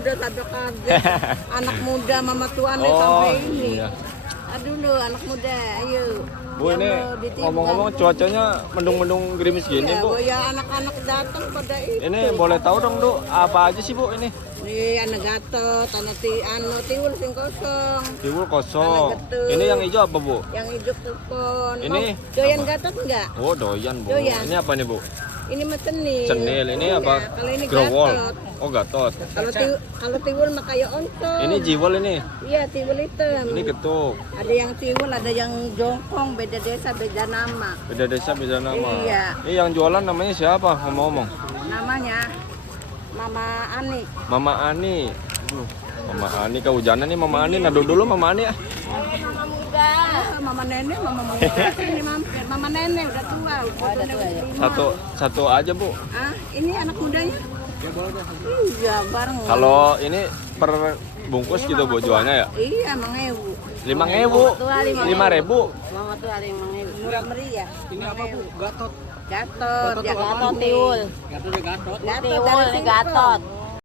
muda sampai kaget. Anak muda mama tuan sampai ini. Iya. Aduh lo anak muda, ayo. Bu, ini ngomong-ngomong cuacanya mendung-mendung gerimis gini, Iya, Bu. ya anak-anak datang pada itu. Ini boleh tahu dong, Du, apa aja sih, Bu, ini? Nih anak gatot, tiwul sing kosong. Tiwul kosong. Anak betul. Ini yang hijau apa, Bu? Yang hijau telepon. Ini Doyan apa? gatot enggak? Oh, doyan, Bu. Doyan. Ini apa nih, Bu? Ini mah cenil. Cenil. Ini Iya, apa? Kalau ini Growol. gatot. Oh, gatot. Kalau tiwul mah kayak ontong. Ini jiwol ini. Iya, tiwul hitam. Ini getuk. Ada yang tiwul, ada yang jongkong, beda desa, beda nama. Beda desa, beda nama. Iya. Ini yang jualan namanya siapa? Ngomong-ngomong. Namanya Mama Ani. Mama Ani. Aduh, Mama Ani kehujanan nih Mama Ani. Nado dulu Mama Ani ya. Mama muda. Mama nenek, mama muda. Ini mama nenek udah tua. Udah tua ya. Satu aja, Bu. Ah, ini anak mudanya? Iya, bareng. Kalau ini per bungkus gitu, Bu, jualnya ya? Iya, Mang-ewu. 5.000. 5.000. Mama tuh ada yang Mang-ewu. Murah meriah. Ini apa Bu? Gatot. Gatot, ya Gatot gatot tiwul. Gatot. Gatot dari Gatot.